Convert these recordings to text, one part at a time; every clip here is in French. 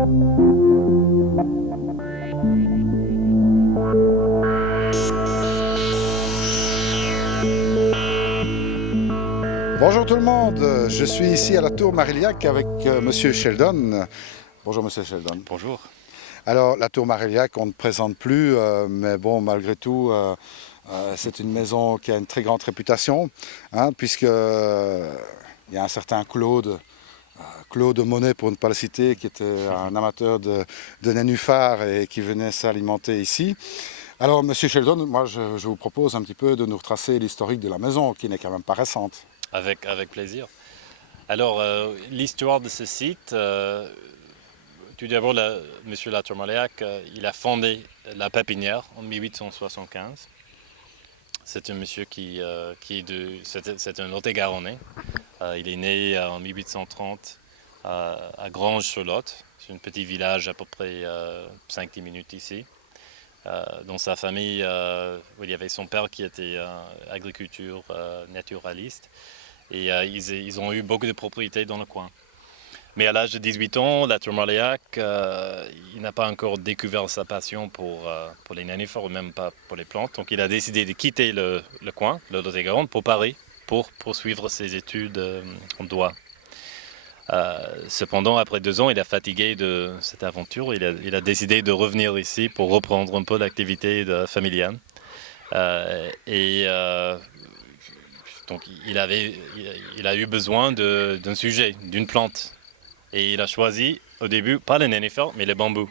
Bonjour tout le monde, je suis ici à la Tour Marilhac avec Monsieur Sheldon. Bonjour Monsieur Sheldon. Bonjour. Alors la Tour Marilhac, on ne présente plus, mais bon, malgré tout, c'est une maison qui a une très grande réputation, hein, puisque il y a un certain Claude Monet, pour ne pas le citer, qui était un amateur de nénuphars et qui venait s'alimenter ici. Alors Monsieur Sheldon, moi je vous propose un petit peu de nous retracer l'historique de la maison, qui n'est quand même pas récente. Avec plaisir. Alors, l'histoire de ce site, tout d'abord, M. Latour Marilhac, il a fondé la pépinière en 1875. C'est un monsieur c'est un Lot-et-Garonnais. Il est né en 1830 à Granges-sur-Lot. C'est un petit village à peu près 5-10 minutes ici. Dans sa famille, il y avait son père qui était agriculture naturaliste. Et ils ont eu beaucoup de propriétés dans le coin. Mais à l'âge de 18 ans, Latour Marilhac, il n'a pas encore découvert sa passion pour les nénuphars ou même pas pour les plantes. Donc il a décidé de quitter le coin, le Lot-et-Garonne, pour Paris, pour poursuivre ses études en droit. Cependant, après 2 ans, il est fatigué de cette aventure. Il a décidé de revenir ici pour reprendre un peu l'activité familiale. Donc il a eu besoin d'un sujet, d'une plante. Et il a choisi au début, pas les nénuphars, mais les bambous.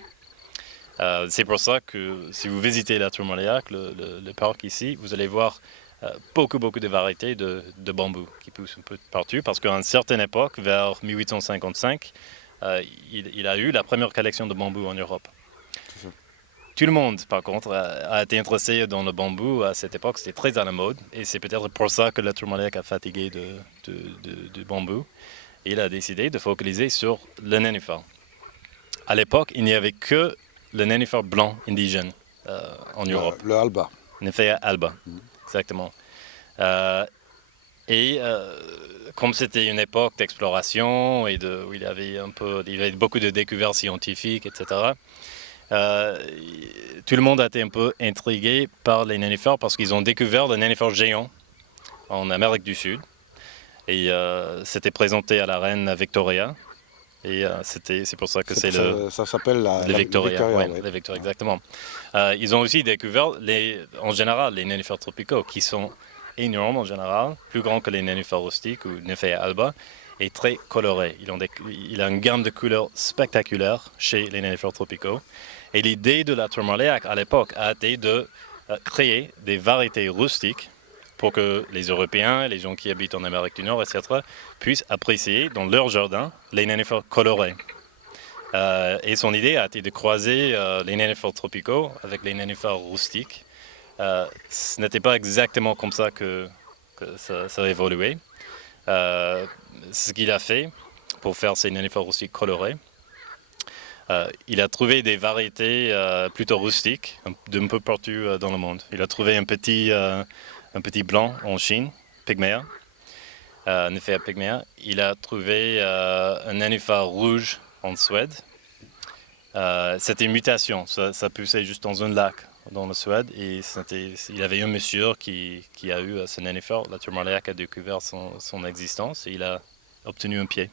C'est pour ça que si vous visitez la Tour Marilhac, le parc ici, vous allez voir beaucoup de variétés de bambous qui poussent un peu partout. Parce qu'à une certaine époque, vers 1855, il a eu la première collection de bambous en Europe. Tout le monde, par contre, a été intéressé dans le bambou à cette époque. C'était très à la mode. Et c'est peut-être pour ça que Latour Marilhac a fatigué du bambou. Et il a décidé de focaliser sur le nénuphar. À l'époque, il n'y avait que le nénuphar blanc indigène en Europe. Le alba. Nymphaea alba, exactement. Comme c'était une époque d'exploration et où il y avait beaucoup de découvertes scientifiques, etc., tout le monde a été un peu intrigué par les nénuphars parce qu'ils ont découvert le nénuphar géant en Amérique du Sud. Et c'était présenté à la reine Victoria. Et c'est pour ça que ça s'appelle la Victoria. Victoria, Oui, la Victoria, exactement. Ils ont aussi découvert, en général, les nénuphars tropicaux, qui sont énormes en général, plus grands que les nénuphars rustiques ou Nymphaea alba, et très colorés. Il a une gamme de couleurs spectaculaire chez les nénuphars tropicaux. Et l'idée de Latour Marilhac à l'époque a été de créer des variétés rustiques pour que les Européens, les gens qui habitent en Amérique du Nord, etc., puissent apprécier dans leur jardin les nénuphars colorés. Et son idée a été de croiser les nénuphars tropicaux avec les nénuphars rustiques. Ce n'était pas exactement comme ça que ça a évolué. Ce qu'il a fait pour faire ces nénuphars rustiques colorés, il a trouvé des variétés plutôt rustiques d'un peu partout dans le monde. Il a trouvé un petit blanc en Chine, Pygmea, Nymphaea pygmea. Il a trouvé un nénuphar rouge en Suède. C'était une mutation, ça poussait juste dans un lac dans la Suède. Et il y avait un monsieur qui a eu ce nénuphar. Latour Marilhac a découvert son existence et il a obtenu un pied.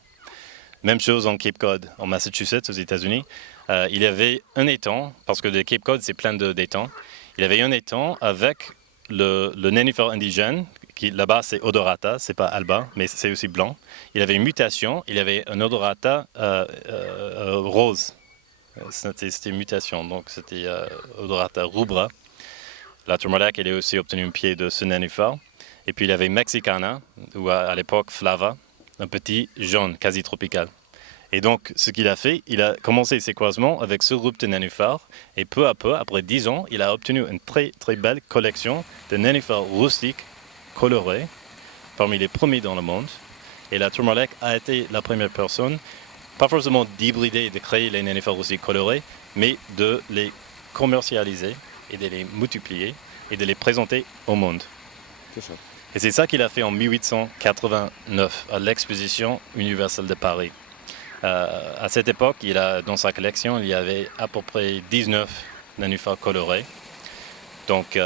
Même chose en Cape Cod, en Massachusetts, aux États-Unis. Il y avait un étang, parce que le Cape Cod, c'est plein d'étangs. Il y avait un étang avec le nénuphar indigène, qui là-bas, c'est odorata, c'est pas alba, mais c'est aussi blanc. Il y avait une mutation, il y avait un odorata rose. C'était une mutation, donc c'était odorata rubra. Latour Marilhac, il a aussi obtenu un pied de ce nénuphar. Et puis il y avait Mexicana, ou à l'époque Flava, un petit jaune quasi tropical. Et donc, ce qu'il a fait, il a commencé ses croisements avec ce groupe de nénuphars. Et peu à peu, après 10 ans, il a obtenu une très, très belle collection de nénuphars rustiques colorés, parmi les premiers dans le monde. Et Latour Marilhac a été la première personne, pas forcément d'hybrider et de créer les nénuphars rustiques colorés, mais de les commercialiser et de les multiplier et de les présenter au monde. C'est ça. Et c'est ça qu'il a fait en 1889 à l'exposition universelle de Paris. À cette époque, dans sa collection, il y avait à peu près 19 nénuphars colorés. Donc,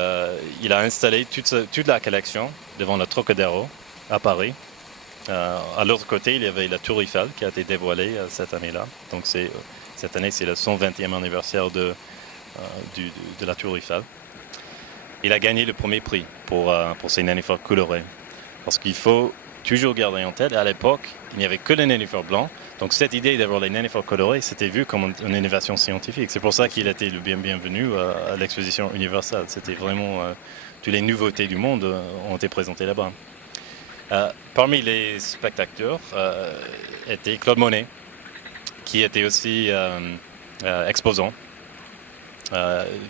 il a installé toute la collection devant le Trocadéro à Paris. À l'autre côté, il y avait la Tour Eiffel qui a été dévoilée cette année-là. Donc, cette année, c'est le 120e anniversaire de la Tour Eiffel. Il a gagné le premier prix pour ses nénuphars colorés. Parce qu'il faut toujours garder en tête, à l'époque, il n'y avait que les nénuphars blancs. Donc cette idée d'avoir les nénuphars colorés, c'était vu comme une innovation scientifique. C'est pour ça qu'il était le bienvenu à l'exposition universelle. C'était vraiment toutes les nouveautés du monde ont été présentées là-bas. Parmi les spectateurs était Claude Monet, qui était aussi exposant.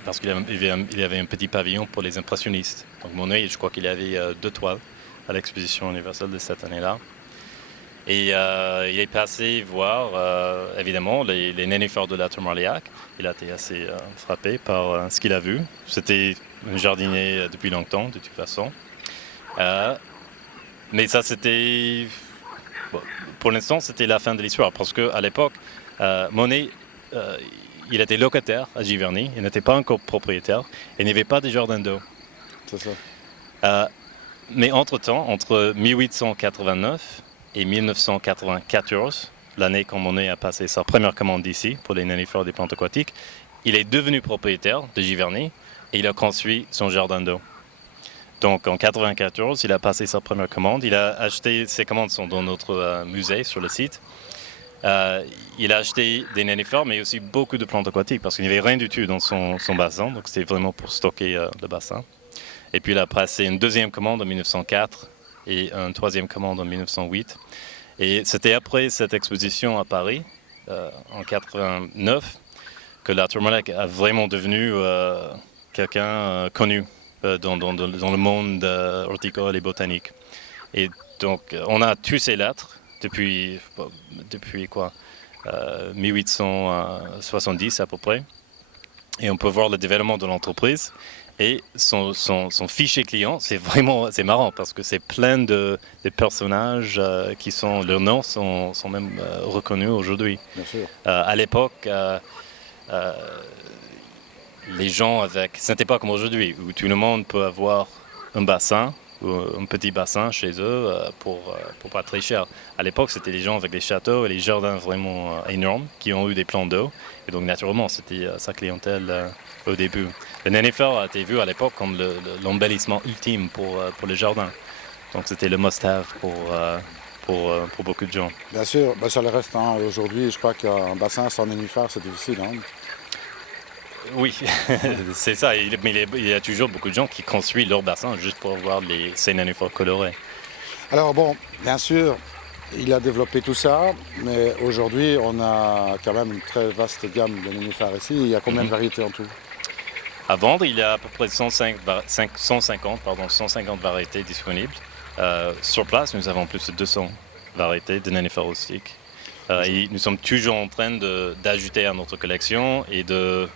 Parce qu'il avait un petit pavillon pour les impressionnistes. Donc Monet, je crois qu'il avait 2 toiles à l'exposition universelle de cette année-là. Et il est passé voir, évidemment, les nénuphars de la Tour Marlillac. Il a été assez frappé par ce qu'il a vu. C'était un jardinier depuis longtemps, de toute façon. Mais ça, c'était... Bon, pour l'instant, c'était la fin de l'histoire. Parce qu'à l'époque, Monet... il était locataire à Giverny, il n'était pas encore propriétaire, et il n'y avait pas de jardin d'eau. C'est ça. Mais entre-temps, entre 1889 et 1994, l'année quand Monet a passé sa première commande ici pour les nénuphars des plantes aquatiques, il est devenu propriétaire de Giverny et il a construit son jardin d'eau. Donc en 1994, il a passé sa première commande, il a acheté, ses commandes sont dans notre musée sur le site. Il a acheté des nénuphars, mais aussi beaucoup de plantes aquatiques, parce qu'il n'y avait rien du tout dans son bassin, donc c'était vraiment pour stocker le bassin. Et puis il a passé une deuxième commande en 1904 et une troisième commande en 1908. Et c'était après cette exposition à Paris, en 89, que la Tour Marlillac a vraiment devenu quelqu'un connu dans le monde horticole et botanique. Et donc on a tous ces lettres depuis quoi 1870 à peu près. Et on peut voir le développement de l'entreprise. Et son fichier client, c'est marrant parce que c'est plein de personnages qui sont, leurs noms sont même reconnus aujourd'hui. Bien sûr. À l'époque, les gens ce n'était pas comme aujourd'hui, où tout le monde peut avoir un bassin, ou un petit bassin chez eux pour pas très cher. À l'époque, c'était les gens avec des châteaux et des jardins vraiment énormes qui ont eu des plans d'eau. Et donc, naturellement, c'était sa clientèle au début. Le nénuphar a été vu à l'époque comme l'embellissement ultime pour les jardins. Donc, c'était le must-have pour beaucoup de gens. Bien sûr, ben, ça le reste. Hein. Aujourd'hui, je crois qu'un bassin sans nénuphar, c'est difficile. Hein. Oui, c'est ça. Mais il y a toujours beaucoup de gens qui construisent leur bassin juste pour avoir ces nénuphars colorés. Alors bon, bien sûr, il a développé tout ça, mais aujourd'hui, on a quand même une très vaste gamme de nénuphars ici. Il y a combien de variétés en tout? À vendre, il y a à peu près 150 variétés disponibles. Sur place, nous avons plus de 200 variétés de nénuphars rustiques. Et nous sommes toujours en train d'ajouter à notre collection et de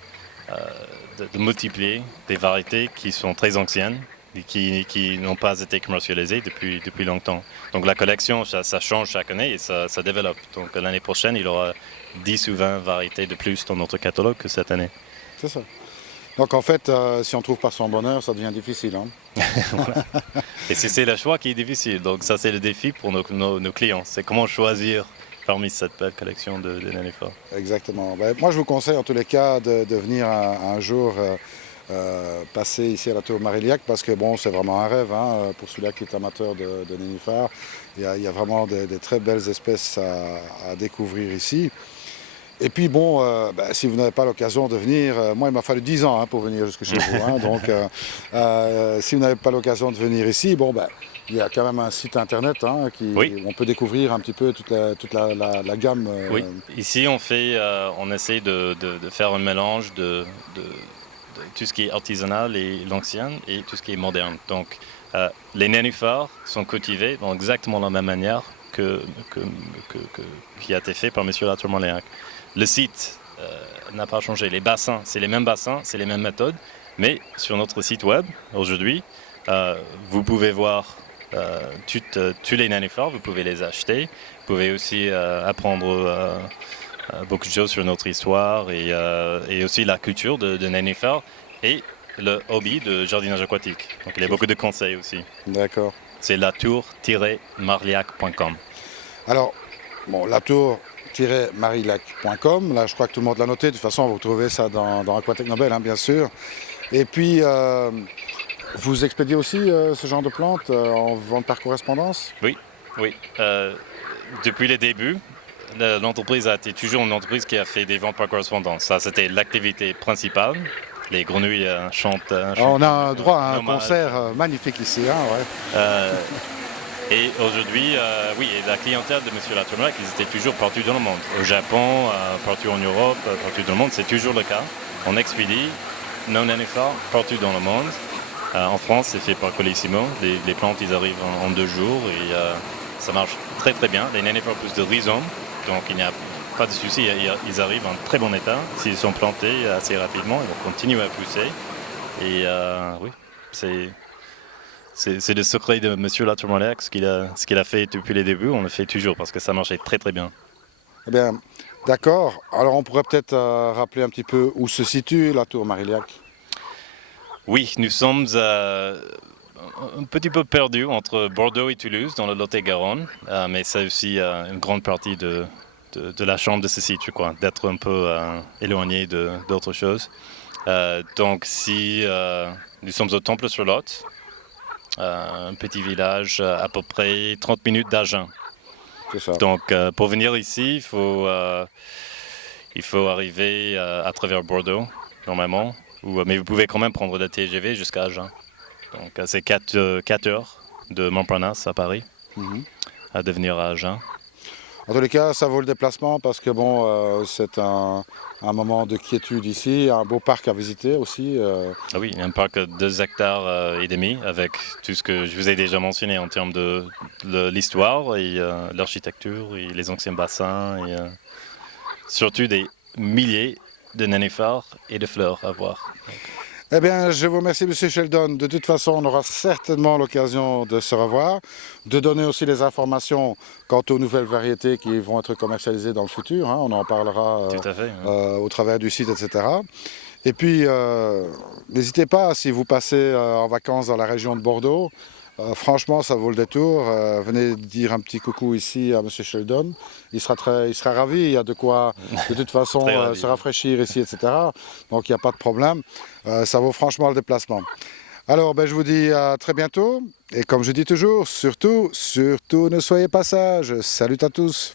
multiplier des variétés qui sont très anciennes et qui n'ont pas été commercialisées depuis longtemps. Donc la collection, ça change chaque année et ça développe. Donc l'année prochaine, il y aura 10 ou 20 variétés de plus dans notre catalogue que cette année. C'est ça. Donc en fait, si on ne trouve pas son bonheur, ça devient difficile. Hein. Voilà. Et c'est le choix qui est difficile. Donc ça, c'est le défi pour nos clients. C'est comment choisir parmi cette belle collection de nénuphars. Exactement. Ben, moi, je vous conseille en tous les cas de venir un jour passer ici à la Tour Marlillac parce que bon, c'est vraiment un rêve hein, pour celui-là qui est amateur de nénuphars. Il y a vraiment des très belles espèces à découvrir ici. Et puis bon, si vous n'avez pas l'occasion de venir, moi il m'a fallu 10 ans hein, pour venir jusque chez vous. Hein, donc si vous n'avez pas l'occasion de venir ici, bon il y a quand même un site internet hein, oui. où on peut découvrir un petit peu toute la gamme. Oui, ici on essaie de faire un mélange de tout ce qui est artisanal et l'ancien et tout ce qui est moderne. Donc les nénuphars sont cultivés dans exactement la même manière qui a été fait par M. La Tour Marlillac. Le site n'a pas changé. Les bassins, c'est les mêmes bassins, c'est les mêmes méthodes. Mais sur notre site web, aujourd'hui, vous pouvez voir tous les nénuphars, vous pouvez les acheter. Vous pouvez aussi apprendre beaucoup de choses sur notre histoire et aussi la culture de Nénuphar et le hobby de jardinage aquatique. Donc il y a beaucoup de conseils aussi. D'accord. C'est latour-marillac.com. Alors, bon, latour-marillac.com, là je crois que tout le monde l'a noté, de toute façon vous trouvez ça dans Aquatech Nobel, hein, bien sûr. Et puis, vous expédiez aussi ce genre de plantes en vente par correspondance? Oui, oui. Depuis les débuts, l'entreprise a été toujours une entreprise qui a fait des ventes par correspondance. Ça, c'était l'activité principale. Les grenouilles chantent. On a droit à un hommage. concert magnifique ici, hein, ouais. Et aujourd'hui, oui, et la clientèle de M. Latour-Marillac, ils étaient toujours partout dans le monde. Au Japon, partout en Europe, partout dans le monde, c'est toujours le cas. On expédie nos nénuphars partout dans le monde. En France, c'est fait par Colissimo. Les plantes, ils arrivent en 2 jours et ça marche très très bien. Les nénuphars poussent de rhizomes, donc il n'y a pas de souci, ils arrivent en très bon état. S'ils sont plantés assez rapidement, ils vont continuer à pousser. Et oui, c'est le secret de M. Latour-Marillac, ce qu'il a fait depuis les débuts, on le fait toujours parce que ça marchait très très bien. Eh bien, d'accord. Alors on pourrait peut-être rappeler un petit peu où se situe la tour Marillac. Oui, nous sommes un petit peu perdus entre Bordeaux et Toulouse, dans le Lot-et-Garonne, mais c'est aussi une grande partie de la chambre de ce site, je crois, d'être un peu éloigné d'autres choses. Donc si nous sommes au Temple-sur-Lot, un petit village à peu près 30 minutes d'Agen. C'est ça. Donc pour venir ici, il faut arriver à travers Bordeaux, normalement. Mais vous pouvez quand même prendre le TGV jusqu'à Agen. Donc c'est 4 heures de Montparnasse à Paris, à devenir à Agen. En tous les cas, ça vaut le déplacement parce que bon, c'est un moment de quiétude ici, un beau parc à visiter aussi. Ah oui, il y a un parc de 2 hectares et demi avec tout ce que je vous ai déjà mentionné en termes de l'histoire et l'architecture et les anciens bassins et surtout des milliers de nénuphars et de fleurs à voir. Eh bien, je vous remercie, Monsieur Sheldon. De toute façon, on aura certainement l'occasion de se revoir, de donner aussi des informations quant aux nouvelles variétés qui vont être commercialisées dans le futur. Hein. On en parlera Tout à fait, au travers du site, etc. Et puis, n'hésitez pas, si vous passez en vacances dans la région de Bordeaux, franchement, ça vaut le détour. Venez dire un petit coucou ici à M. Sheldon. Il sera ravi. Il y a de quoi, de toute façon, se rafraîchir ici, etc. Donc, il n'y a pas de problème. Ça vaut franchement le déplacement. Alors, ben, je vous dis à très bientôt. Et comme je dis toujours, surtout, ne soyez pas sages. Salut à tous.